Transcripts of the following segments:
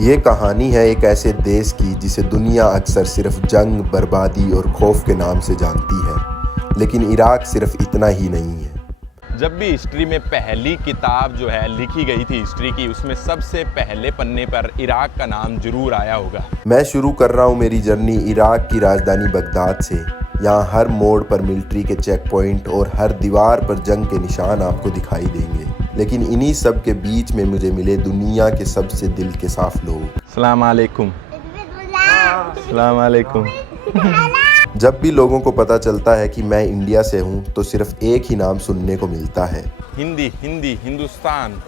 ये कहानी है एक ऐसे देश की जिसे दुनिया अक्सर सिर्फ जंग, बर्बादी और खौफ के नाम से जानती है, लेकिन इराक सिर्फ इतना ही नहीं है। जब भी हिस्ट्री में पहली किताब जो है लिखी गई थी हिस्ट्री की, उसमें सबसे पहले पन्ने पर इराक का नाम जरूर आया होगा। मैं शुरू कर रहा हूँ मेरी जर्नी इराक की राजधानी बगदाद से। यहाँ हर मोड़ पर मिलिट्री के चेक पॉइंट और हर दीवार पर जंग के निशान आपको दिखाई देंगे, लेकिन इन्हीं सब के बीच में मुझे मिले दुनिया के सबसे दिल के साफ लोग। सलाम अलैकुम। सलाम अलैकुम। जब भी लोगों को पता चलता है कि मैं इंडिया से हूँ तो सिर्फ एक ही नाम सुनने को मिलता है, हिंदी हिंदुस्तान।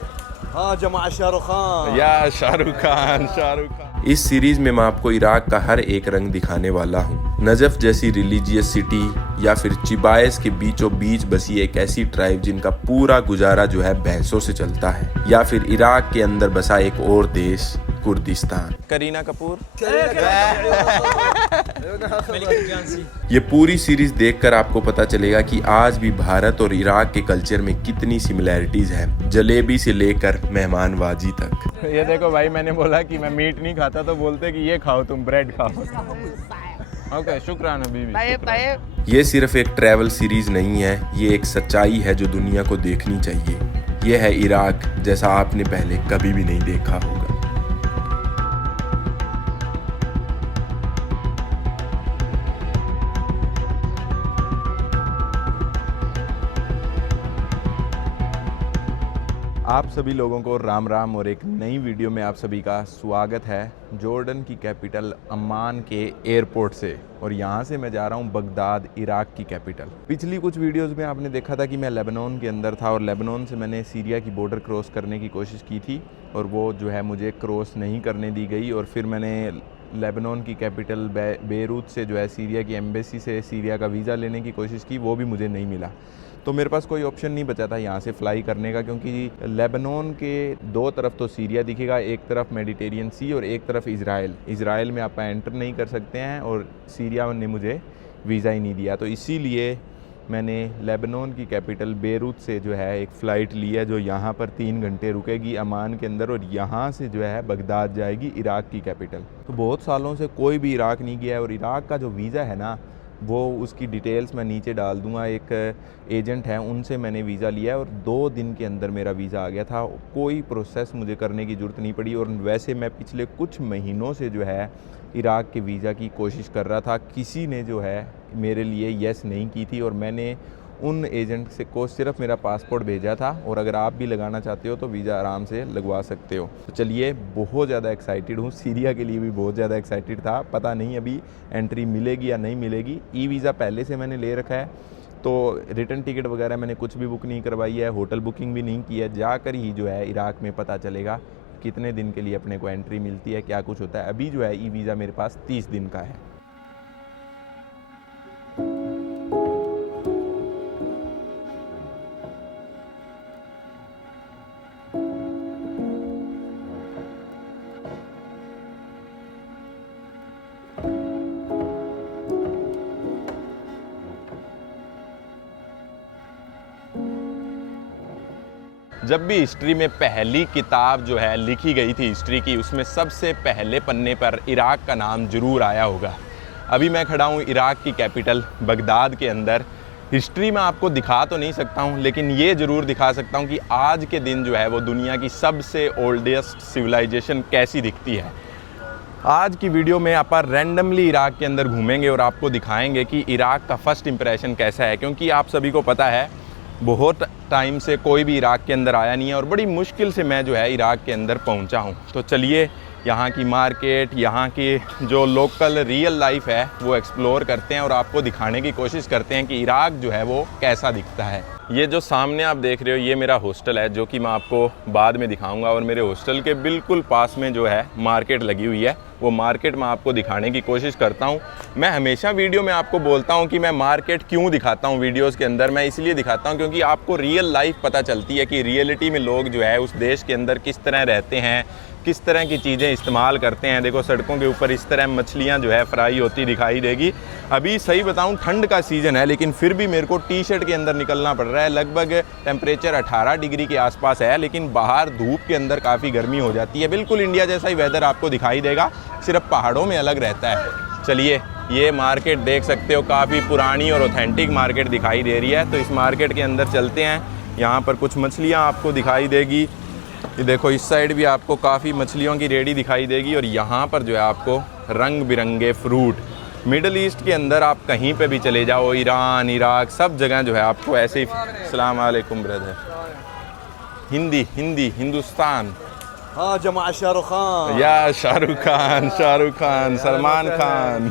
हाँ जमा शाहरुख खान या शाहरुख खान। इस सीरीज में मैं आपको इराक का हर एक रंग दिखाने वाला हूँ। नजफ जैसी रिलीजियस सिटी, या फिर चिबाइस के बीचों बीच बसी एक ऐसी ट्राइब जिनका पूरा गुजारा जो है भैंसों से चलता है, या फिर इराक के अंदर बसा एक और देश कुर्दिस्तान। करीना कपूर। ये पूरी सीरीज देखकर आपको पता चलेगा कि आज भी भारत और इराक के कल्चर में कितनी सिमिलैरिटीज हैं, जलेबी से लेकर मेहमानवाजी तक। ये देखो भाई, मैंने बोला कि मैं मीट नहीं खाता तो बोलते कि ये खाओ, तुम ब्रेड खाओ। ओके, शुक्रान हबीबी। ये सिर्फ एक ट्रैवल सीरीज नहीं है, ये एक सच्चाई है जो दुनिया को देखनी चाहिए। ये है इराक जैसा आपने पहले कभी भी नहीं देखा होगा। आप सभी लोगों को राम राम और एक नई वीडियो में आप सभी का स्वागत है जॉर्डन की कैपिटल अम्मान के एयरपोर्ट से। और यहाँ से मैं जा रहा हूँ बगदाद, इराक की कैपिटल। पिछली कुछ वीडियोस में आपने देखा था कि मैं लेबनान के अंदर था और लेबनान से मैंने सीरिया की बॉर्डर क्रॉस करने की कोशिश की थी और वो जो है मुझे क्रॉस नहीं करने दी गई। और फिर मैंने लेबनान की कैपिटल बेरूत से जो है सीरिया की एम्बेसी से सीरिया का वीज़ा लेने की कोशिश की, वो भी मुझे नहीं मिला। तो मेरे पास कोई ऑप्शन नहीं बचा था यहाँ से फ़्लाई करने का, क्योंकि लेबनान के दो तरफ तो सीरिया दिखेगा, एक तरफ मेडिटेरियन सी और एक तरफ इज़राइल में आप एंटर नहीं कर सकते हैं और सीरिया ने मुझे वीज़ा ही नहीं दिया। तो इसीलिए मैंने लेबनान की कैपिटल बेरूत से जो है एक फ़्लाइट ली है जो यहाँ पर 3 घंटे रुकेगी अमान के अंदर, और यहाँ से जो है बगदाद जाएगी, इराक की कैपिटल। तो बहुत सालों से कोई भी इराक नहीं गया है और इराक का जो वीज़ा है ना, वो उसकी डिटेल्स मैं नीचे डाल दूंगा। एक एजेंट है, उनसे मैंने वीज़ा लिया है और 2 दिन के अंदर मेरा वीज़ा आ गया था। कोई प्रोसेस मुझे करने की ज़रूरत नहीं पड़ी। और वैसे मैं पिछले कुछ महीनों से जो है इराक के वीज़ा की कोशिश कर रहा था, किसी ने जो है मेरे लिए येस नहीं की थी और मैंने उन एजेंट से को सिर्फ मेरा पासपोर्ट भेजा था। और अगर आप भी लगाना चाहते हो तो वीज़ा आराम से लगवा सकते हो। तो चलिए, बहुत ज़्यादा एक्साइटेड हूँ, सीरिया के लिए भी बहुत ज़्यादा एक्साइटेड था। पता नहीं अभी एंट्री मिलेगी या नहीं मिलेगी। ई वीज़ा पहले से मैंने ले रखा है, तो रिटर्न टिकट वगैरह मैंने कुछ भी बुक नहीं करवाई है, होटल बुकिंग भी नहीं की है। जाकर ही जो है इराक में पता चलेगा कितने दिन के लिए अपने को एंट्री मिलती है, क्या कुछ होता है। अभी जो है ई वीज़ा मेरे पास 30 दिन का है। जब भी हिस्ट्री में पहली किताब जो है लिखी गई थी हिस्ट्री की, उसमें सबसे पहले पन्ने पर इराक का नाम जरूर आया होगा। अभी मैं खड़ा हूँ इराक की कैपिटल बगदाद के अंदर। हिस्ट्री में आपको दिखा तो नहीं सकता हूँ, लेकिन ये ज़रूर दिखा सकता हूँ कि आज के दिन जो है वो दुनिया की सबसे ओल्डेस्ट सिविलाइजेशन कैसी दिखती है। आज की वीडियो में आप रैंडमली इराक के अंदर घूमेंगे और आपको दिखाएंगे कि इराक का फर्स्ट इंप्रेशन कैसा है, क्योंकि आप सभी को पता है बहुत टाइम से कोई भी इराक के अंदर आया नहीं है और बड़ी मुश्किल से मैं जो है इराक के अंदर पहुंचा हूं। तो चलिए, यहाँ की मार्केट, यहाँ की जो लोकल रियल लाइफ है वो एक्सप्लोर करते हैं और आपको दिखाने की कोशिश करते हैं कि इराक जो है वो कैसा दिखता है। ये जो सामने आप देख रहे हो, ये मेरा हॉस्टल है, जो कि मैं आपको बाद में दिखाऊंगा। और मेरे हॉस्टल के बिल्कुल पास में जो है मार्केट लगी हुई है, वो मार्केट मैं आपको दिखाने की कोशिश करता हूँ। मैं हमेशा वीडियो में आपको बोलता हूँ कि मैं मार्केट क्यों दिखाता हूँ वीडियोस के अंदर। मैं इसलिए दिखाता हूँ क्योंकि आपको रियल लाइफ पता चलती है कि रियलिटी में लोग जो है उस देश के अंदर किस तरह रहते हैं, किस तरह की चीज़ें इस्तेमाल करते हैं। देखो, सड़कों के ऊपर इस तरह मछलियाँ जो है फ्राई होती दिखाई देगी। अभी सही बताऊँ ठंड का सीज़न है, लेकिन फिर भी मेरे को टी शर्ट के अंदर निकलना पड़ रहा है। रहा है, लगभग टेम्परेचर 18 डिग्री के आसपास है, लेकिन बाहर धूप के अंदर काफ़ी गर्मी हो जाती है। बिल्कुल इंडिया जैसा ही वेदर आपको दिखाई देगा, सिर्फ पहाड़ों में अलग रहता है। चलिए ये मार्केट देख सकते हो, काफ़ी पुरानी और ऑथेंटिक मार्केट दिखाई दे रही है। तो इस मार्केट के अंदर चलते हैं। यहाँ पर कुछ मछलियाँ आपको दिखाई देगी, ये देखो इस साइड भी आपको काफ़ी मछलियों की रेडी दिखाई देगी। और यहाँ पर जो है आपको रंग बिरंगे फ्रूट, मिडल ईस्ट के अंदर आप कहीं पे भी चले जाओ, ईरान, इराक, सब जगह जो है आपको ऐसे ही। अस्सलाम वालेकुम ब्रदर। हिंदी हिंदी हिंदुस्तान। हाँ जमा शाहरुख खान। या शाहरुख खान, सलमान खान।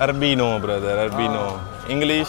अरबीनो ब्रदर, अरबीनो। English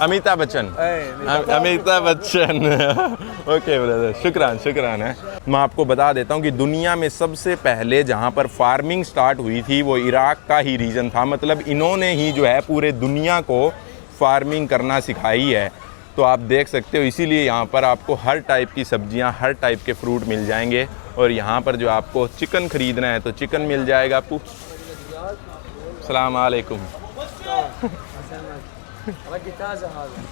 Amitabh Bachchan, Amitabh Bachchan. Okay brother, शुक्रान है। मैं आपको बता देता हूँ कि दुनिया में सबसे पहले जहाँ पर फार्मिंग स्टार्ट हुई थी वो इराक का ही रीजन था। मतलब इन्होंने ही जो है पूरे दुनिया को फार्मिंग करना सिखाई है। तो आप देख सकते हो, इसीलिए यहाँ पर आपको हर टाइप की सब्जियाँ, हर टाइप के फ्रूट मिल जाएंगे। और यहाँ पर जो आपको चिकन ख़रीदना है तो चिकन मिल जाएगा आपको। सलाम अलैकुम।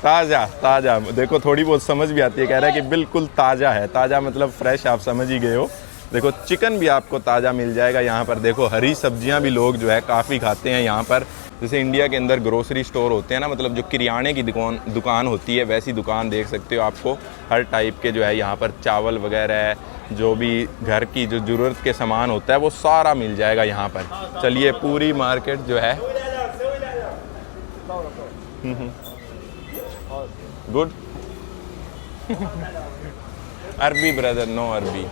ताज़ा देखो, थोड़ी बहुत समझ भी आती है, कह रहा है कि बिल्कुल ताज़ा है। ताज़ा मतलब फ्रेश, आप समझ ही गए हो। देखो चिकन भी आपको ताज़ा मिल जाएगा यहाँ पर। देखो हरी सब्जियाँ भी लोग जो है काफ़ी खाते हैं यहाँ पर। जैसे इंडिया के अंदर ग्रोसरी स्टोर होते हैं ना, मतलब जो किराने की दुकान होती है, वैसी दुकान देख सकते हो। आपको हर टाइप के जो है यहाँ पर चावल वगैरह है, जो भी घर की जो ज़रूरत के सामान होता है वो सारा मिल जाएगा यहाँ पर। चलिए पूरी मार्केट जो है गुड। अरबी ब्रदर, नो अरबी,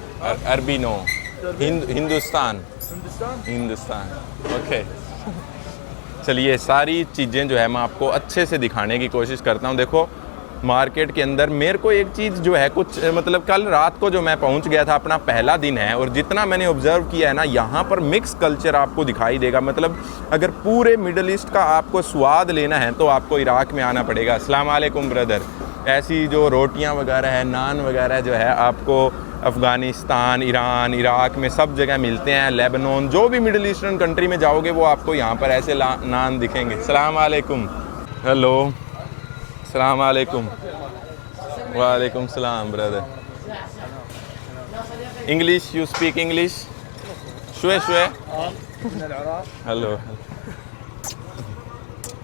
अरबी नो, हिंदुस्तान। ओके चलिए सारी चीज़ें जो है मैं आपको अच्छे से दिखाने की कोशिश करता हूँ। देखो मार्केट के अंदर मेरे को एक चीज़ जो है कुछ, मतलब कल रात को जो मैं पहुंच गया था, अपना पहला दिन है, और जितना मैंने ऑब्ज़र्व किया है ना, यहाँ पर मिक्स कल्चर आपको दिखाई देगा। मतलब अगर पूरे मिडल ईस्ट का आपको स्वाद लेना है तो आपको इराक में आना पड़ेगा। अस्सलाम वालेकुम ब्रदर। ऐसी जो रोटियाँ वगैरह है, नान वगैरह जो है आपको अफ़गानिस्तान, ईरान, इराक में सब जगह मिलते हैं। लेबनान, जो भी मिडल ईस्टर्न कंट्री में जाओगे वो आपको यहाँ पर ऐसे नान दिखेंगे। सलाम वालेकुम। हेलो, सलाम वालेकुम। वालेकुम सलाम brother. English, you speak English? शुए hello.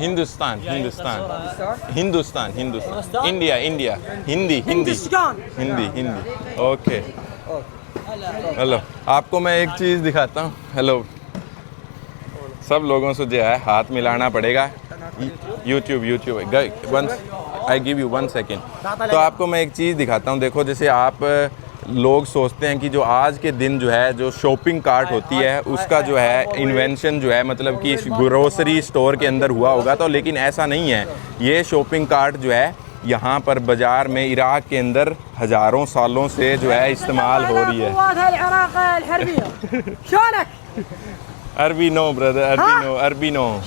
Hindustan, India, Hindi. Hindi. Okay hello. आपको मैं एक चीज़ दिखाता हूँ। हेलो, सब लोगों से जो है हाथ मिलाना पड़ेगा। YouTube once I give you 1 second. तो आपको मैं एक चीज़ दिखाता हूँ। देखो जैसे आप लोग सोचते हैं कि जो आज के दिन जो है जो शॉपिंग कार्ट होती है उसका जो है इन्वेंशन जो है मतलब कि ग्रोसरी स्टोर के अंदर हुआ होगा, तो लेकिन ऐसा नहीं है। ये शॉपिंग कार्ट जो है यहाँ पर बाज़ार में इराक के अंदर हज़ारों सालों से जो है इस्तेमाल हो रही है। अरबी नो ब्रदर, अरबी नो।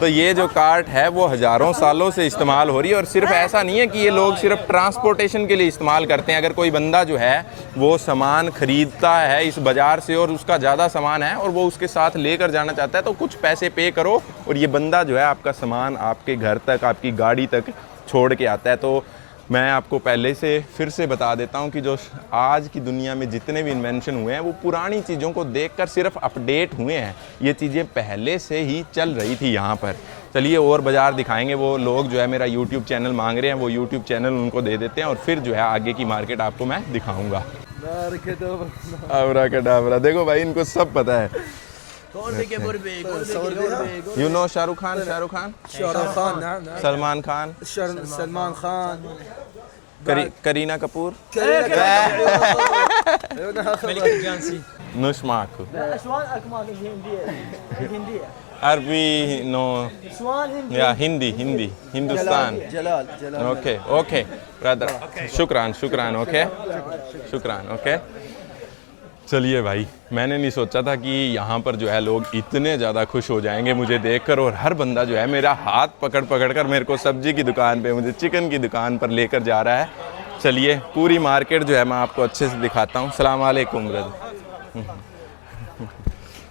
तो ये जो कार्ट है वो हज़ारों सालों से इस्तेमाल हो रही है। और सिर्फ ऐसा नहीं है कि ये लोग सिर्फ ट्रांसपोर्टेशन के लिए इस्तेमाल करते हैं। अगर कोई बंदा जो है वो सामान ख़रीदता है इस बाज़ार से और उसका ज़्यादा सामान है और वो उसके साथ लेकर जाना चाहता है, तो कुछ पैसे पे करो और ये बंदा जो है आपका सामान आपके घर तक, आपकी गाड़ी तक छोड़ के आता है। तो मैं आपको पहले से फिर से बता देता हूँ कि जो आज की दुनिया में जितने भी इन्वेंशन हुए हैं वो पुरानी चीज़ों को देखकर सिर्फ अपडेट हुए हैं। ये चीज़ें पहले से ही चल रही थी यहाँ पर। चलिए और बाज़ार दिखाएंगे। वो लोग जो है मेरा यूट्यूब चैनल मांग रहे हैं, वो यूट्यूब चैनल उनको दे देते हैं और फिर जो है आगे की मार्केट आपको मैं दिखाऊँगा। अब्राकडाब्रा। देखो भाई इनको सब पता है। You know Shahrukh Khan? सलमान खान, करीना कपूर, नुष्माक, अरबी नो या हिंदी, हिंदुस्तान। ओके ब्रदर, शुक्रान। ओके चलिए भाई, मैंने नहीं सोचा था कि यहाँ पर जो है लोग इतने ज़्यादा खुश हो जाएंगे मुझे देखकर। और हर बंदा जो है मेरा हाथ पकड़ कर मेरे को सब्जी की दुकान पे, मुझे चिकन की दुकान पर लेकर जा रहा है। चलिए पूरी मार्केट जो है मैं आपको अच्छे से दिखाता हूँ। सलाम वालेकुम ब्रदर।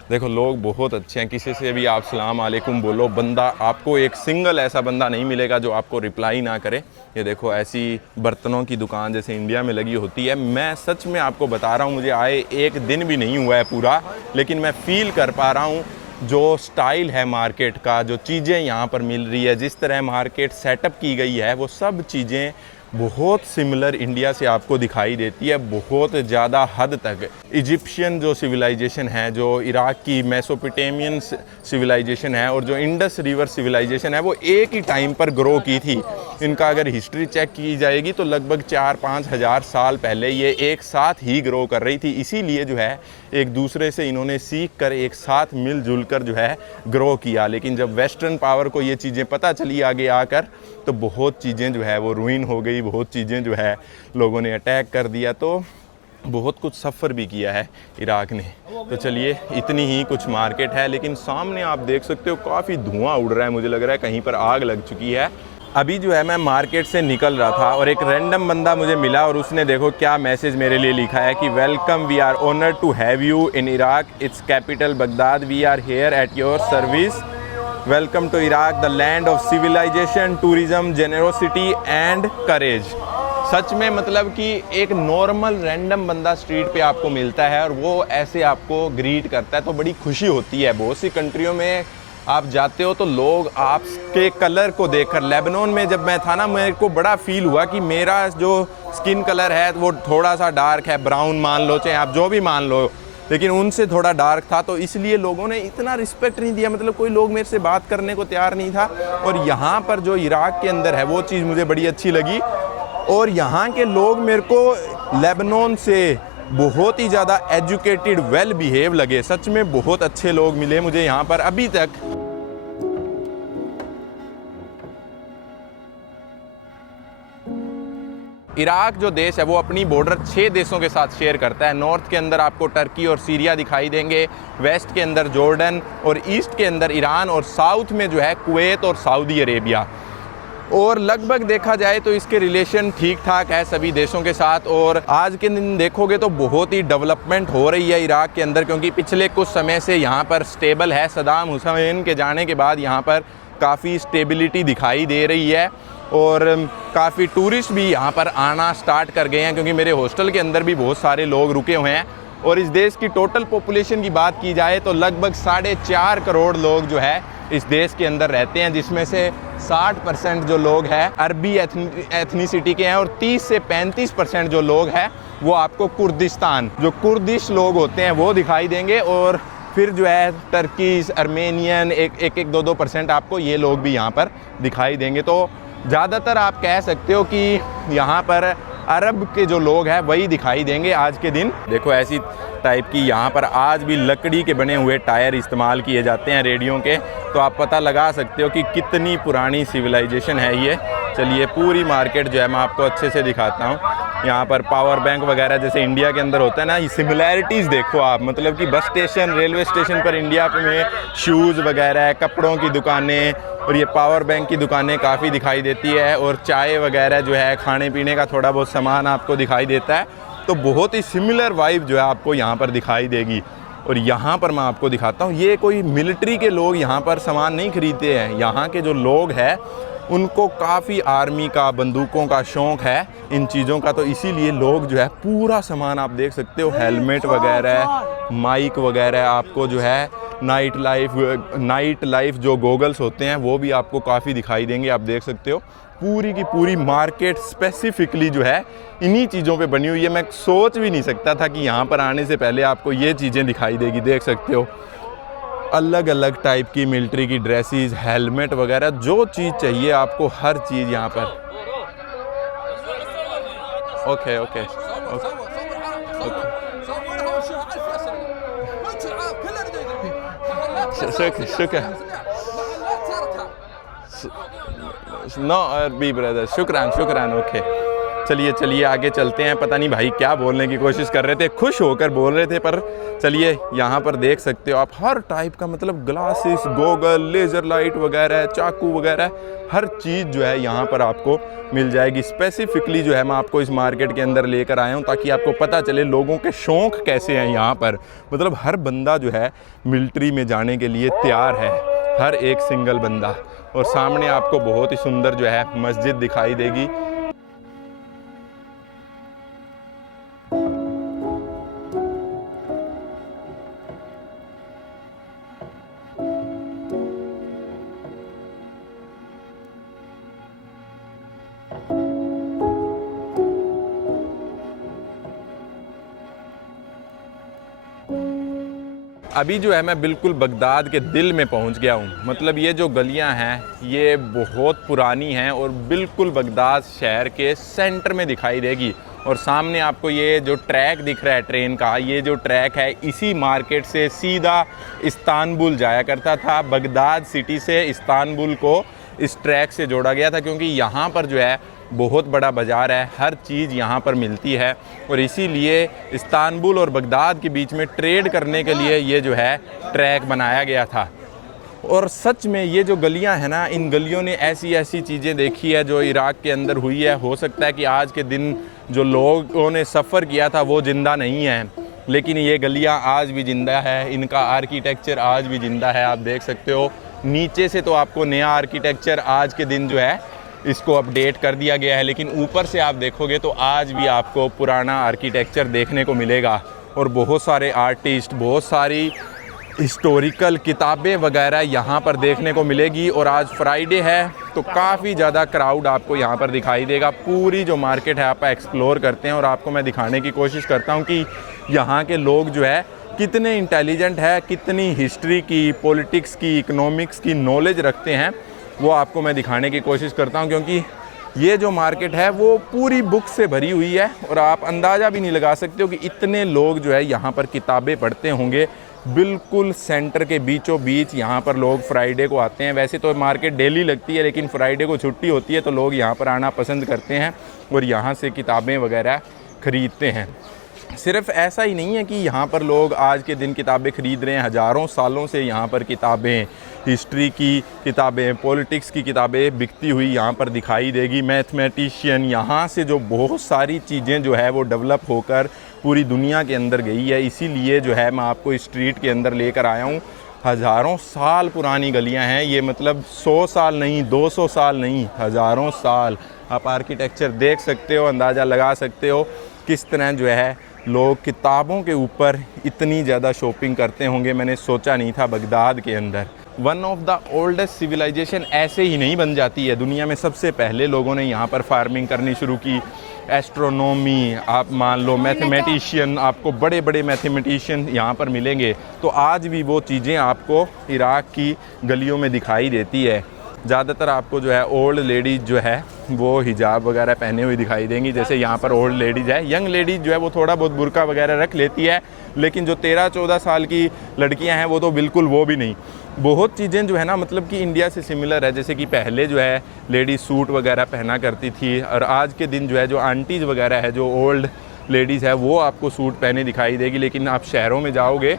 देखो लोग बहुत अच्छे हैं, किसी से भी आप सलाम वालेकुम बोलो, बंदा आपको एक सिंगल ऐसा बंदा नहीं मिलेगा जो आपको रिप्लाई ना करे। ये देखो ऐसी बर्तनों की दुकान जैसे इंडिया में लगी होती है। मैं सच में आपको बता रहा हूँ, मुझे आए एक दिन भी नहीं हुआ है पूरा, लेकिन मैं फील कर पा रहा हूँ जो स्टाइल है मार्केट का, जो चीज़ें यहाँ पर मिल रही है, जिस तरह मार्केट सेटअप की गई है, वो सब चीज़ें बहुत सिमिलर इंडिया से आपको दिखाई देती है, बहुत ज़्यादा हद तक। इजिप्शियन जो सिविलाइजेशन है, जो इराक की मेसोपोटामियन सिविलाइजेशन है और जो इंडस रिवर सिविलाइजेशन है, वो एक ही टाइम पर ग्रो की थी। इनका अगर हिस्ट्री चेक की जाएगी तो लगभग 4-5 हज़ार साल पहले ये एक साथ ही ग्रो कर रही थी। इसीलिए जो है एक दूसरे से इन्होंने सीख कर एक साथ मिलजुल कर जो है ग्रो किया। लेकिन जब वेस्टर्न पावर को ये चीज़ें पता चली आगे आकर, तो बहुत चीज़ें जो है वो रुइन हो गई, बहुत चीज़ें जो है लोगों ने अटैक कर दिया, तो बहुत कुछ सफ़र भी किया है इराक ने। तो चलिए इतनी ही कुछ मार्केट है, लेकिन सामने आप देख सकते हो काफ़ी धुआं उड़ रहा है, मुझे लग रहा है कहीं पर आग लग चुकी है। अभी जो है मैं मार्केट से निकल रहा था और एक रैंडम बंदा मुझे मिला और उसने देखो क्या मैसेज मेरे लिए लिखा है कि welcome, we are honoured to have you in Iraq, its capital Baghdad, we are here at your service, welcome to Iraq, the land of civilisation, tourism, generosity and courage. सच में मतलब कि एक नॉर्मल रैंडम बंदा street पे आपको मिलता है और वो ऐसे आपको ग्रीट करता है, तो बड़ी खुशी होती है। बहुत सी कंट्रियों में आप जाते हो तो लोग आपके कलर को देखकर, लेबनान में जब मैं था ना, मेरे को बड़ा फील हुआ कि मेरा जो स्किन कलर है वो थोड़ा सा डार्क है, ब्राउन मान लो, चाहे आप जो भी मान लो, लेकिन उनसे थोड़ा डार्क था, तो इसलिए लोगों ने इतना रिस्पेक्ट नहीं दिया, मतलब कोई लोग मेरे से बात करने को तैयार नहीं था। और यहाँ पर जो इराक के अंदर है वो चीज़ मुझे बड़ी अच्छी लगी। और यहाँ के लोग मेरे को लेबनान से बहुत ही ज़्यादा एजुकेटेड, वेल बिहेव लगे। सच में बहुत अच्छे लोग मिले मुझे यहाँ पर अभी तक। इराक जो देश है वो अपनी बॉर्डर 6 देशों के साथ शेयर करता है। नॉर्थ के अंदर आपको टर्की और सीरिया दिखाई देंगे, वेस्ट के अंदर जॉर्डन और ईस्ट के अंदर ईरान, और साउथ में जो है कुवैत और सऊदी अरेबिया। और लगभग देखा जाए तो इसके रिलेशन ठीक ठाक है सभी देशों के साथ। और आज के दिन देखोगे तो बहुत ही डेवलपमेंट हो रही है इराक के अंदर, क्योंकि पिछले कुछ समय से यहाँ पर स्टेबल है। सदाम हुसैन के जाने के बाद यहाँ पर काफ़ी स्टेबिलिटी दिखाई दे रही है और काफ़ी टूरिस्ट भी यहाँ पर आना स्टार्ट कर गए हैं, क्योंकि मेरे हॉस्टल के अंदर भी बहुत सारे लोग रुके हुए हैं। और इस देश की टोटल पॉपुलेशन की बात की जाए तो लगभग 4.5 करोड़ लोग जो है इस देश के अंदर रहते हैं, जिसमें से 60% जो लोग हैं अरबी एथनिसिटी के हैं और 30 से 35% जो लोग हैं वो आपको कुर्दिस्तान, जो कुर्दिश लोग होते हैं वो दिखाई देंगे। और फिर जो है टर्कीज, अर्मेनियन, 1-2% आपको ये लोग भी यहाँ पर दिखाई देंगे। तो ज़्यादातर आप कह सकते हो कि यहाँ पर अरब के जो लोग हैं वही दिखाई देंगे आज के दिन। देखो ऐसी टाइप की यहाँ पर आज भी लकड़ी के बने हुए टायर इस्तेमाल किए जाते हैं रेडियो के, तो आप पता लगा सकते हो कि कितनी पुरानी सिविलाइजेशन है ये। चलिए पूरी मार्केट जो है मैं आपको अच्छे से दिखाता हूँ। यहाँ पर पावर बैंक वगैरह जैसे इंडिया के अंदर होता है ना, ये सिमिलैरिटीज़ देखो आप, मतलब कि बस स्टेशन, रेलवे स्टेशन पर इंडिया में शूज़ वगैरह, कपड़ों की दुकानें और ये पावर बैंक की दुकानें काफ़ी दिखाई देती है। और चाय वगैरह जो है, खाने पीने का थोड़ा बहुत सामान आपको दिखाई देता है। तो बहुत ही सिमिलर वाइब जो है आपको यहाँ पर दिखाई देगी। और यहाँ पर मैं आपको दिखाता हूँ, ये कोई मिलिट्री के लोग यहाँ पर सामान नहीं खरीदते हैं। यहाँ के जो लोग हैं उनको काफ़ी आर्मी का, बंदूकों का शौक़ है, इन चीज़ों का, तो इसीलिए लोग जो है पूरा सामान आप देख सकते हो, हेलमेट वगैरह, माइक वगैरह, आपको जो है नाइट लाइफ जो गॉगल्स होते हैं वो भी आपको काफ़ी दिखाई देंगे। आप देख सकते हो पूरी की पूरी मार्केट स्पेसिफिकली जो है इन्हीं चीज़ों पे बनी हुई है। मैं सोच भी नहीं सकता था कि यहाँ पर आने से पहले आपको ये चीज़ें दिखाई देगी। देख सकते हो अलग अलग टाइप की मिलिट्री की ड्रेसेस, हेलमेट वगैरह, जो चीज़ चाहिए आपको हर चीज़ यहाँ पर। ओके ओके शुक्र नो अरबी ब्रदर, शुक्रान शुक्रान। ओके चलिए चलिए आगे चलते हैं। पता नहीं भाई क्या बोलने की कोशिश कर रहे थे, खुश होकर बोल रहे थे, पर चलिए यहाँ पर देख सकते हो आप हर टाइप का, मतलब ग्लासेस, गोगल, लेज़र लाइट वगैरह, चाकू वगैरह, हर चीज़ जो है यहाँ पर आपको मिल जाएगी। स्पेसिफिकली जो है मैं आपको इस मार्केट के अंदर लेकर आया हूँ ताकि आपको पता चले लोगों के शौक़ कैसे हैं यहाँ पर। मतलब हर बंदा जो है मिलिट्री में जाने के लिए तैयार है, हर एक सिंगल बंदा। और सामने आपको बहुत ही सुंदर जो है मस्जिद दिखाई देगी। अभी जो है मैं बिल्कुल बगदाद के दिल में पहुंच गया हूं। मतलब ये जो गलियां हैं ये बहुत पुरानी हैं और बिल्कुल बगदाद शहर के सेंटर में दिखाई देगी। और सामने आपको ये जो ट्रैक दिख रहा है ट्रेन का, ये जो ट्रैक है इसी मार्केट से सीधा इस्तांबुल जाया करता था। बगदाद सिटी से इस्तांबुल को इस ट्रैक से जोड़ा गया था क्योंकि यहाँ पर जो है बहुत बड़ा बाज़ार है, हर चीज़ यहाँ पर मिलती है। और इसीलिए इस्तांबुल और बगदाद के बीच में ट्रेड करने के लिए ये जो है ट्रैक बनाया गया था। और सच में ये जो गलियां हैं ना, इन गलियों ने ऐसी ऐसी चीज़ें देखी है जो इराक़ के अंदर हुई है। हो सकता है कि आज के दिन जो लोगों ने सफ़र किया था वो ज़िंदा नहीं है, लेकिन ये गलियां आज भी ज़िंदा है, इनका आर्किटेक्चर आज भी ज़िंदा है। आप देख सकते हो नीचे से तो आपको नया आर्किटेक्चर आज के दिन जो है इसको अपडेट कर दिया गया है, लेकिन ऊपर से आप देखोगे तो आज भी आपको पुराना आर्किटेक्चर देखने को मिलेगा। और बहुत सारे आर्टिस्ट, बहुत सारी हिस्टोरिकल किताबें वगैरह यहाँ पर देखने को मिलेगी। और आज फ्राइडे है तो काफ़ी ज़्यादा क्राउड आपको यहाँ पर दिखाई देगा। पूरी जो मार्केट है आप एक्सप्लोर करते हैं और आपको मैं दिखाने की कोशिश करता हूँ कि यहाँ के लोग जो है कितने इंटेलिजेंट है, कितनी हिस्ट्री की, पॉलिटिक्स की, इकोनॉमिक्स की नॉलेज रखते हैं, वो आपको मैं दिखाने की कोशिश करता हूँ। क्योंकि ये जो मार्केट है वो पूरी बुक से भरी हुई है और आप अंदाज़ा भी नहीं लगा सकते हो कि इतने लोग जो है यहाँ पर किताबें पढ़ते होंगे। बिल्कुल सेंटर के बीचों बीच यहाँ पर लोग फ्राइडे को आते हैं। वैसे तो मार्केट डेली लगती है, लेकिन फ्राइडे को छुट्टी होती है तो लोग यहाँ पर आना पसंद करते हैं और यहाँ से किताबें वगैरह ख़रीदते हैं। सिर्फ ऐसा ही नहीं है कि यहाँ पर लोग आज के दिन किताबें ख़रीद रहे हैं, हज़ारों सालों से यहाँ पर किताबें, हिस्ट्री की किताबें, पॉलिटिक्स की किताबें बिकती हुई यहाँ पर दिखाई देगी। मैथमेटिशियन, यहाँ से जो बहुत सारी चीज़ें जो है वो डेवलप होकर पूरी दुनिया के अंदर गई है। इसीलिए जो है मैं आपको इस स्ट्रीट के अंदर लेकर आया हूँ। हज़ारों साल पुरानी गलियाँ हैं ये, मतलब 100 साल नहीं, 200 साल नहीं, हज़ारों साल। आप आर्किटेक्चर देख सकते हो, अंदाज़ा लगा सकते हो किस तरह जो है लोग किताबों के ऊपर इतनी ज़्यादा शॉपिंग करते होंगे। मैंने सोचा नहीं था बगदाद के अंदर। One of the oldest civilisation ऐसे ही नहीं बन जाती है। दुनिया में सबसे पहले लोगों ने यहाँ पर फार्मिंग करनी शुरू की। एस्ट्रोनॉमी, आप मान लो मैथमेटिशियन, आपको बड़े बड़े मैथमेटिशियन यहाँ पर मिलेंगे। तो आज भी वो चीज़ें आपको इराक़ की गलियों में दिखाई देती है। ज़्यादातर आपको जो है ओल्ड लेडीज़ जो है वो हिजाब वगैरह पहने हुई दिखाई देंगी। जैसे यहाँ पर ओल्ड लेडीज़ है, यंग लेडीज़ जो है वो थोड़ा बहुत बुर्का वगैरह रख लेती है, लेकिन जो 13-14 साल की लड़कियाँ हैं वो तो बिल्कुल वो भी नहीं। बहुत चीज़ें जो है ना, मतलब कि इंडिया से सिमिलर है। जैसे कि पहले जो है लेडीज़ सूट वगैरह पहना करती थी, और आज के दिन जो है जो आंटीज़ वगैरह है, जो ओल्ड लेडीज़ है, वो आपको सूट पहने दिखाई देगी। लेकिन आप शहरों में जाओगे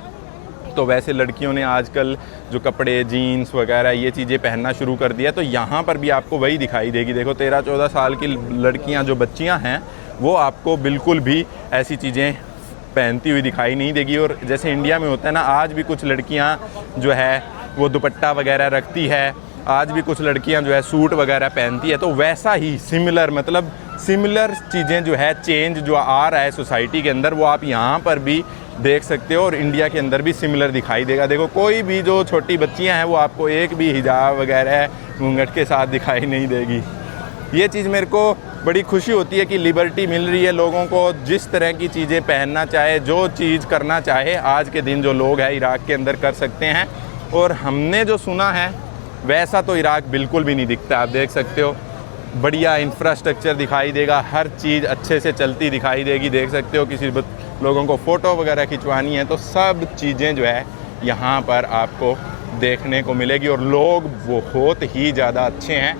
तो वैसे लड़कियों ने आजकल जो कपड़े, जीन्स वगैरह ये चीज़ें पहनना शुरू कर दिया। तो यहाँ पर भी आपको वही दिखाई देगी। देखो 13-14 साल की लड़कियाँ, जो बच्चियाँ हैं, वो आपको बिल्कुल भी ऐसी चीज़ें पहनती हुई दिखाई नहीं देगी। और जैसे इंडिया में होता है ना, आज भी कुछ लड़कियाँ जो है वो दुपट्टा वगैरह रखती है, आज भी कुछ लड़कियां जो है सूट वगैरह पहनती है। तो वैसा ही सिमिलर, मतलब सिमिलर चीज़ें जो है, चेंज जो आ रहा है सोसाइटी के अंदर, वो आप यहाँ पर भी देख सकते हो। और इंडिया के अंदर भी सिमिलर दिखाई देगा। देखो कोई भी जो छोटी बच्चियाँ हैं वो आपको एक भी हिजाब वगैरह घूंघट के साथ दिखाई नहीं देगी। ये चीज़ मेरे को बड़ी खुशी होती है कि लिबर्टी मिल रही है लोगों को, जिस तरह की चीज़ें पहनना चाहे, जो चीज़ करना चाहे, आज के दिन जो लोग हैं इराक़ के अंदर कर सकते हैं। और हमने जो सुना है वैसा तो इराक़ बिल्कुल भी नहीं दिखता। आप देख सकते हो बढ़िया इंफ्रास्ट्रक्चर दिखाई देगा, हर चीज़ अच्छे से चलती दिखाई देगी। देख सकते हो किसी लोगों को फ़ोटो वगैरह खिंचवानी है तो सब चीज़ें जो है यहाँ पर आपको देखने को मिलेगी। और लोग बहुत ही ज़्यादा अच्छे हैं।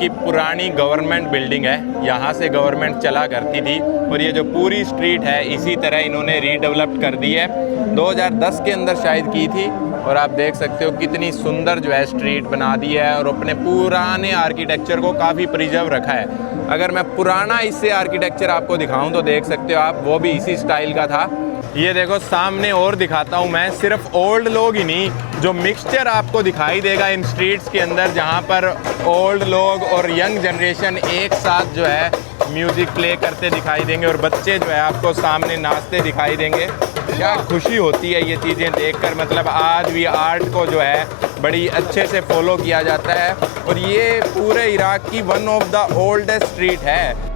की पुरानी गवर्नमेंट बिल्डिंग है, यहाँ से गवर्नमेंट चला करती थी और ये जो पूरी स्ट्रीट है इसी तरह इन्होंने रीडेवलप कर दी है। 2010 के अंदर शायद की थी और आप देख सकते हो कितनी सुंदर जो है स्ट्रीट बना दी है और अपने पुराने आर्किटेक्चर को काफ़ी प्रिजर्व रखा है। अगर मैं पुराना इससे आर्किटेक्चर आपको दिखाऊं तो देख सकते हो आप, वो भी इसी स्टाइल का था। ये देखो सामने और दिखाता हूँ मैं, सिर्फ ओल्ड लोग ही नहीं, जो मिक्सचर आपको दिखाई देगा इन स्ट्रीट्स के अंदर, जहाँ पर ओल्ड लोग और यंग जनरेशन एक साथ जो है म्यूज़िक प्ले करते दिखाई देंगे और बच्चे जो है आपको सामने नाचते दिखाई देंगे। क्या खुशी होती है ये चीज़ें देखकर, मतलब आज भी आर्ट को जो है बड़ी अच्छे से फॉलो किया जाता है और ये पूरे इराक की one of the oldest street है।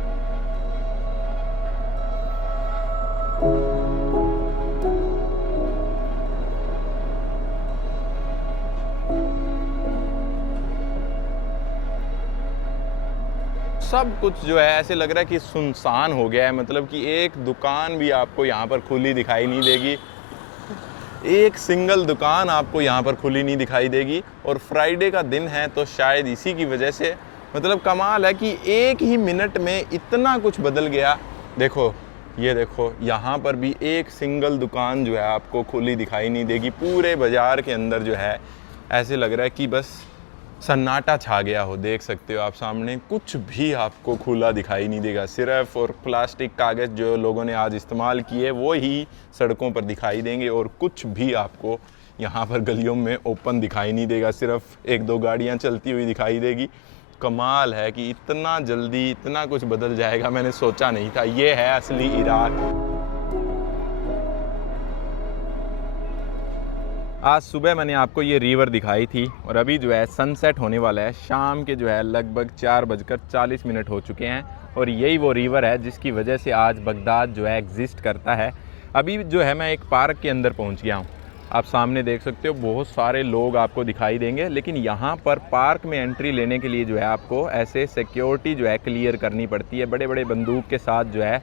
सब कुछ जो है ऐसे लग रहा है कि सुनसान हो गया है, मतलब कि एक दुकान भी आपको यहाँ पर खुली दिखाई नहीं देगी, एक सिंगल दुकान आपको यहाँ पर खुली नहीं दिखाई देगी। और फ्राइडे का दिन है तो शायद इसी की वजह से, मतलब कमाल है कि एक ही मिनट में इतना कुछ बदल गया। देखो ये देखो, यहाँ पर भी एक सिंगल दुकान जो है आपको खुली दिखाई नहीं देगी। पूरे बाज़ार के अंदर जो है ऐसे लग रहा है कि बस सन्नाटा छा गया हो। देख सकते हो आप सामने, कुछ भी आपको खुला दिखाई नहीं देगा, सिर्फ और प्लास्टिक कागज़ जो लोगों ने आज इस्तेमाल किए वो ही सड़कों पर दिखाई देंगे और कुछ भी आपको यहाँ पर गलियों में ओपन दिखाई नहीं देगा, सिर्फ एक दो गाड़ियाँ चलती हुई दिखाई देगी। कमाल है कि इतना जल्दी इतना कुछ बदल जाएगा, मैंने सोचा नहीं था। ये है असली इराक। आज सुबह मैंने आपको ये रिवर दिखाई थी और अभी जो है सनसेट होने वाला है। शाम के जो है लगभग 4:40 हो चुके हैं और यही वो रिवर है जिसकी वजह से आज बगदाद जो है एग्जिस्ट करता है। अभी जो है मैं एक पार्क के अंदर पहुंच गया हूं। आप सामने देख सकते हो बहुत सारे लोग आपको दिखाई देंगे, लेकिन यहाँ पर पार्क में एंट्री लेने के लिए जो है आपको ऐसे सिक्योरिटी जो है क्लियर करनी पड़ती है। बड़े बड़े बंदूक के साथ जो है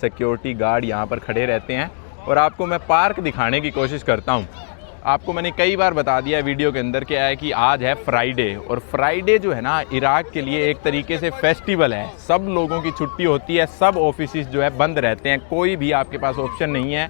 सिक्योरिटी गार्ड यहाँ पर खड़े रहते हैं और आपको मैं पार्क दिखाने की कोशिश करता हूँ। आपको मैंने कई बार बता दिया वीडियो के अंदर क्या है कि आज है फ्राइडे और फ्राइडे जो है ना इराक के लिए एक tariके से फेस्टिवल है। सब लोगों की छुट्टी होती है, सब ऑफिस जो है बंद रहते हैं, कोई भी आपके पास ऑप्शन नहीं है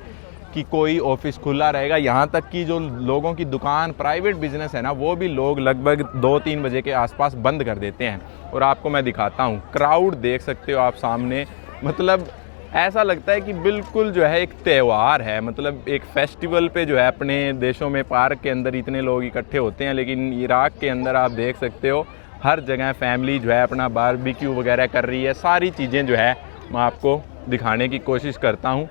कि कोई ऑफिस खुला रहेगा। यहाँ तक कि जो लोगों की दुकान प्राइवेट बिजनेस है ना, वो भी लोग लगभग 2-3 बजे के आसपास बंद कर देते हैं। और आपको मैं दिखाता हूँ, क्राउड देख सकते हो आप सामने, मतलब ऐसा लगता है कि बिल्कुल जो है एक त्यौहार है, मतलब एक फेस्टिवल पे जो है अपने देशों में पार्क के अंदर इतने लोग इकट्ठे होते हैं, लेकिन इराक के अंदर आप देख सकते हो हर जगह फैमिली जो है अपना बारबेक्यू वगैरह कर रही है। सारी चीज़ें जो है मैं आपको दिखाने की कोशिश करता हूँ।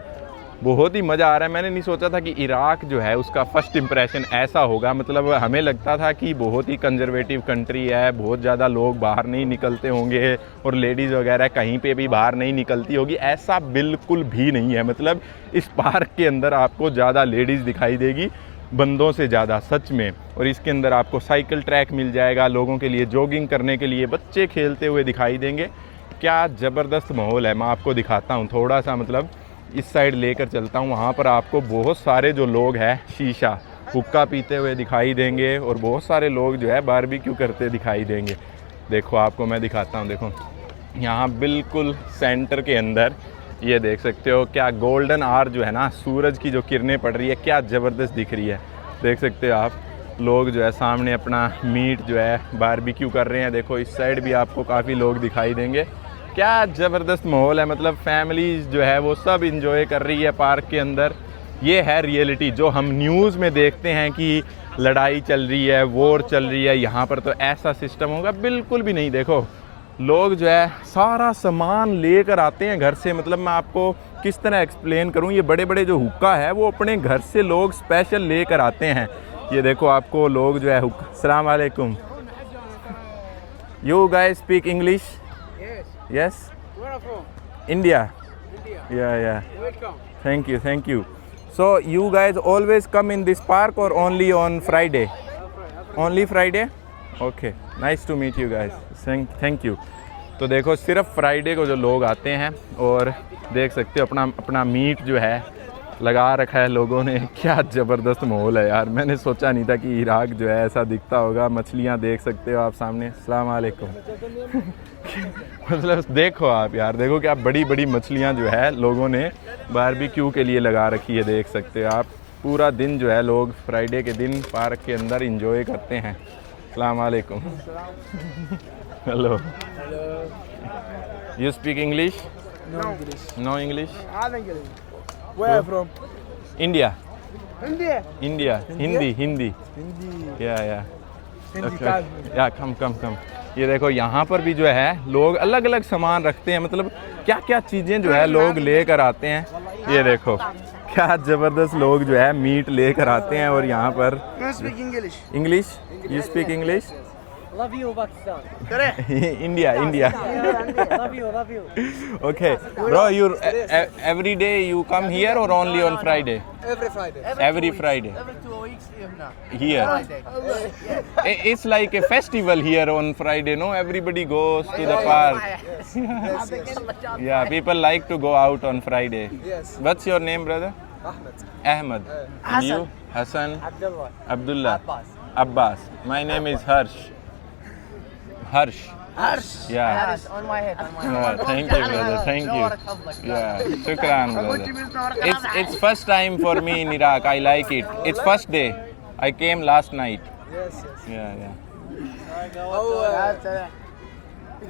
बहुत ही मज़ा आ रहा है। मैंने नहीं सोचा था कि इराक जो है उसका फ़र्स्ट इम्प्रेशन ऐसा होगा। मतलब हमें लगता था कि बहुत ही कंजर्वेटिव कंट्री है, बहुत ज़्यादा लोग बाहर नहीं निकलते होंगे और लेडीज़ वगैरह कहीं पे भी बाहर नहीं निकलती होगी। ऐसा बिल्कुल भी नहीं है। मतलब इस पार्क के अंदर आपको ज़्यादा लेडीज़ दिखाई देगी बंदों से ज़्यादा, सच में। और इसके अंदर आपको साइकिल ट्रैक मिल जाएगा, लोगों के लिए जॉगिंग करने के लिए, बच्चे खेलते हुए दिखाई देंगे। क्या ज़बरदस्त माहौल है। मैं आपको दिखाता हूँ थोड़ा सा, मतलब इस साइड लेकर चलता हूँ। वहाँ पर आपको बहुत सारे जो लोग हैं शीशा हुक्का पीते हुए दिखाई देंगे और बहुत सारे लोग जो है बारबेक्यू करते दिखाई देंगे। देखो आपको मैं दिखाता हूँ, देखो यहाँ बिल्कुल सेंटर के अंदर ये देख सकते हो क्या गोल्डन आवर जो है ना, सूरज की जो किरणें पड़ रही है, क्या ज़बरदस्त दिख रही है। देख सकते हो आप, लोग जो है सामने अपना मीट जो है बारबेक्यू कर रहे हैं। देखो इस साइड भी आपको काफ़ी लोग दिखाई देंगे। क्या ज़बरदस्त माहौल है। मतलब फैमिलीज़ जो है वो सब इंजॉय कर रही है पार्क के अंदर। ये है रियलिटी जो हम न्यूज़ में देखते हैं कि लड़ाई चल रही है, वॉर चल रही है। यहाँ पर तो ऐसा सिस्टम होगा बिल्कुल भी नहीं। देखो लोग जो है सारा सामान लेकर आते हैं घर से। मतलब मैं आपको किस तरह एक्सप्लेन करूँ, ये बड़े बड़े जो हुक्का है वो अपने घर से लोग स्पेशल लेकर आते हैं। ये देखो आपको लोग जो है अस्सलाम वालेकुम, you guys speak English? Yes. Where are from? India. India. Yeah. Welcome. Thank you. So you guys always come in this park or only on Friday? Only Friday? Okay. Nice to meet you guys. Thank you. तो देखो सिर्फ Friday को जो लोग आते हैं और देख सकते हो अपना मीट जो है लगा रखा है लोगों ने। क्या ज़बरदस्त माहौल है यार, मैंने सोचा नहीं था कि इराक जो है ऐसा दिखता होगा। मछलियाँ देख सकते हो आप सामने। अस्सलाम वालेकुम। मतलब देखो आप यार, देखो क्या बड़ी बड़ी मछलियाँ जो है लोगों ने बारबेक्यू के लिए लगा रखी है। देख सकते हो आप, पूरा दिन जो है लोग फ्राइडे के दिन पार्क के अंदर इंजॉय करते हैं। अस्सलाम वालेकुम। Hello, you speak English? No English. No English? Where from? India. India. India, Hindi Hindi. Hindi. या Hindi Okay. card. या कम। ये देखो यहाँ पर भी जो है लोग अलग अलग सामान रखते हैं। मतलब क्या क्या चीज़ें जो है लोग लेकर आते हैं। ये देखो क्या ज़बरदस्त लोग जो है मीट लेकर आते हैं। और यहाँ पर No speak English. English, you speak English? Love you, Pakistan. Correct. India India. Love you. Okay, bro, you every day you come here or only on Friday? Every Friday. Every Friday Every 2 weeks, here. Friday. It's like a festival here on Friday, no? Everybody goes to the park. Yeah, people like to go out on Friday. Yes. What's your name, brother? Ahmed. Ahmed. And you? Hassan. Abdullah. Abdullah. Abbas. Abbas. My name is Harsh. Harsh. Yeah. Harris, on my head. Thank you, brother. Thank you. Yeah. Shukran, brother. It's first time for me in Iraq. I like it. It's first day. I came last night. Yes. Yeah.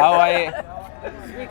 How I Speak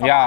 Yeah,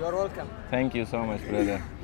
You're welcome. Thank you so much, brother.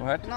What? No.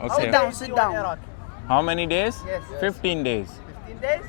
Sit Okay. down. Sit down. How many days? Yes. 15 days. 15 days?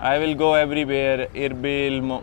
I will go everywhere. Erbil,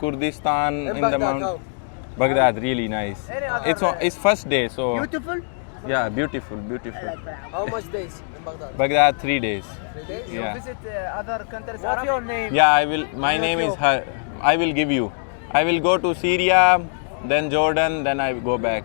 Kurdistan in the Baghdad, mountain. Baghdad, really nice. It's first day, so Beautiful. yeah, beautiful. How much days in Baghdad? Baghdad 3 days. 3 days? Yeah. You visit other countries? What's your name? Yeah, I will. My name is. I will give you. I will go to Syria, then Jordan, then I go back.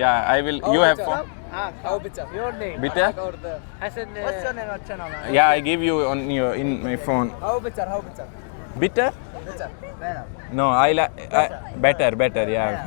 Yeah, I will. You have phone? How bitter? Your name? Bitter? Or the Hassan. What's your name on channel? Yeah, I give you on your in my phone. How bitter? Bitter? Bitter. No, I like better. Yeah.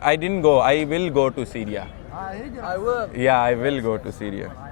I didn't go. I will go to Syria. I will. Yeah, I will go to Syria.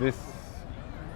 This.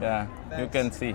Yeah, you can see.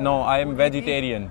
No, I am vegetarian.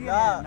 No,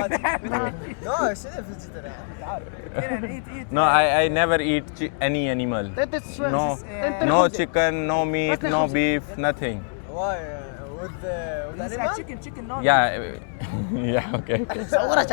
vegetarian? No, I never eat any animal. No chicken, no meat, no beef, nothing. Why? With animal? Chicken, no. Yeah, okay.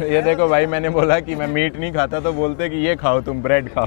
ये देखो भाई, मैंने बोला कि मैं meet नहीं खाता तो बोलते कि ये खाओ तुम, ब्रेड खाओ.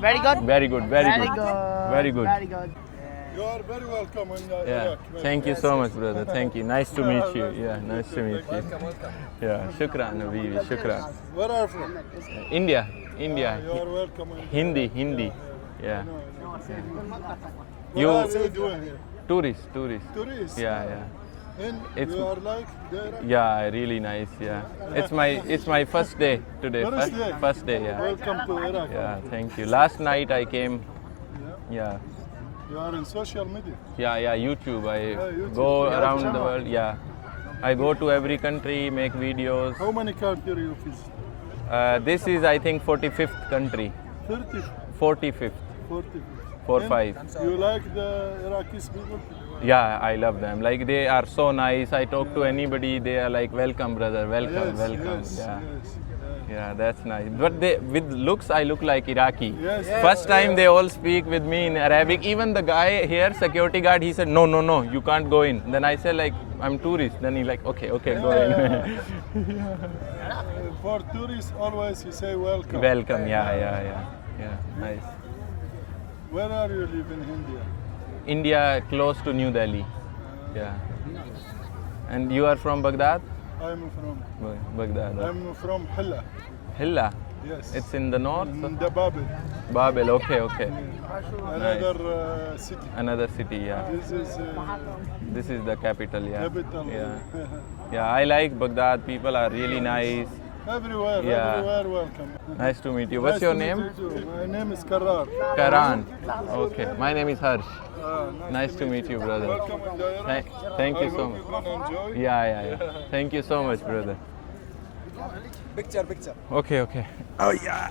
Very good. Very good. Very good. You are very welcome in Yeah. Iraq. Thank you so much, brother. Thank you. Nice to meet you. Yeah, nice to meet you. Yeah, shukran, Habibi. Shukran. Where are you from? India. You are welcome. Hindi. Yeah. What You are you doing here? tourist. Tourist. Yeah. And It's- you are like there. Yeah, really nice. Yeah. It's my first day today. First day? First day. Yeah. Welcome to Iraq. Yeah. Thank you. Last night I came. Yeah. You are in social media. Yeah. YouTube. I YouTube. go You have around the channel? world. Yeah. I go to every country, make videos. How many countries you visit? This is, I think, 45th country. 30, 45th. 40. 45. You like the Iraqis people? Yeah, I love them. Like they are so nice. I talk to anybody, they are like, "Welcome, brother. Welcome." Yes. Yeah, that's nice. But they, with looks, I look like Iraqi. Yes. First time they all speak with me in Arabic. Even the guy here, security guard, he said, "No, you can't go in." Then I said, like, "I'm tourist." Then he like, "Okay, go in." For tourists, always you say welcome. Welcome. Yeah. Nice. Where are you live in India? India, close to New Delhi. Yeah. And you are from Baghdad? I'm from Baghdad. I'm from Hilla. Hilla. Yes. It's in the north. in the Babel. Babel. Okay. Another city. Another city. Yeah. This is the capital. Yeah. Capital. Yeah. I like Baghdad. People are really nice. Everywhere, Yeah. everywhere welcome. Nice to meet you. What's Nice your to name? meet you too. My name is Karar. Karan. Okay. My name is Harsh. Nice Nice to meet you, brother. Welcome in the Iraq. Thank you I so hope much. you're gonna enjoy. Yeah. Thank you so much, brother. Picture. Okay. Oh yeah.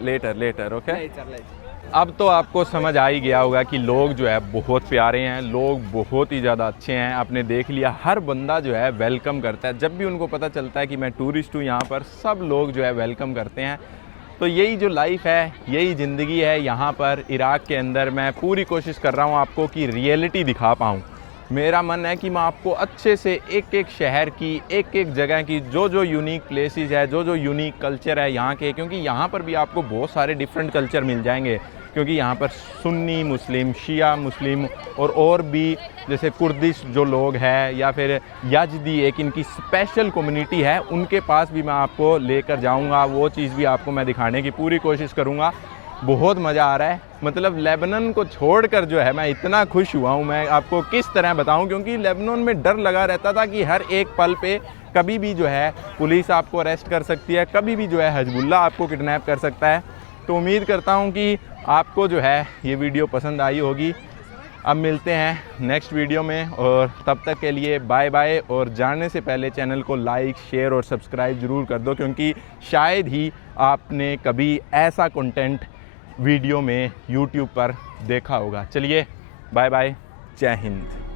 later. Okay. अब तो आपको समझ आ ही गया होगा कि लोग जो है बहुत प्यारे हैं, लोग बहुत ही ज़्यादा अच्छे हैं। आपने देख लिया, हर बंदा जो है वेलकम करता है। जब भी उनको पता चलता है कि मैं टूरिस्ट हूँ यहाँ पर, सब लोग जो है वेलकम करते हैं। तो यही जो लाइफ है, यही ज़िंदगी है यहाँ पर इराक़ के अंदर। मैं पूरी कोशिश कर रहा हूँ आपको कि रियलिटी दिखा पाऊँ। मेरा मन है कि मैं आपको अच्छे से एक शहर की, एक जगह की जो यूनिक प्लेसेस है, जो यूनिक कल्चर है यहाँ के, क्योंकि यहाँ पर भी आपको बहुत सारे डिफरेंट कल्चर मिल जाएंगे। क्योंकि यहाँ पर सुन्नी मुस्लिम, शिया मुस्लिम और भी जैसे कुर्दिश जो लोग हैं, या फिर यजदी, एक इनकी स्पेशल कम्युनिटी है, उनके पास भी मैं आपको लेकर जाऊँगा। वो चीज़ भी आपको मैं दिखाने की पूरी कोशिश करूँगा। बहुत मज़ा आ रहा है। मतलब लेबनान को छोड़कर जो है मैं इतना खुश हुआ हूँ, मैं आपको किस तरह बताऊँ। क्योंकि लेबनान में डर लगा रहता था कि हर एक पल पे कभी भी जो है पुलिस आपको अरेस्ट कर सकती है, कभी भी जो है हिजबुल्लाह आपको किडनैप कर सकता है। तो उम्मीद करता हूँ कि आपको जो है ये वीडियो पसंद आई होगी। अब मिलते हैं नेक्स्ट वीडियो में, और तब तक के लिए बाय बाय। और जाने से पहले चैनल को लाइक, शेयर और सब्सक्राइब ज़रूर कर दो, क्योंकि शायद ही आपने कभी ऐसा कंटेंट वीडियो में YouTube पर देखा होगा। चलिए बाय बाय, जय हिंद।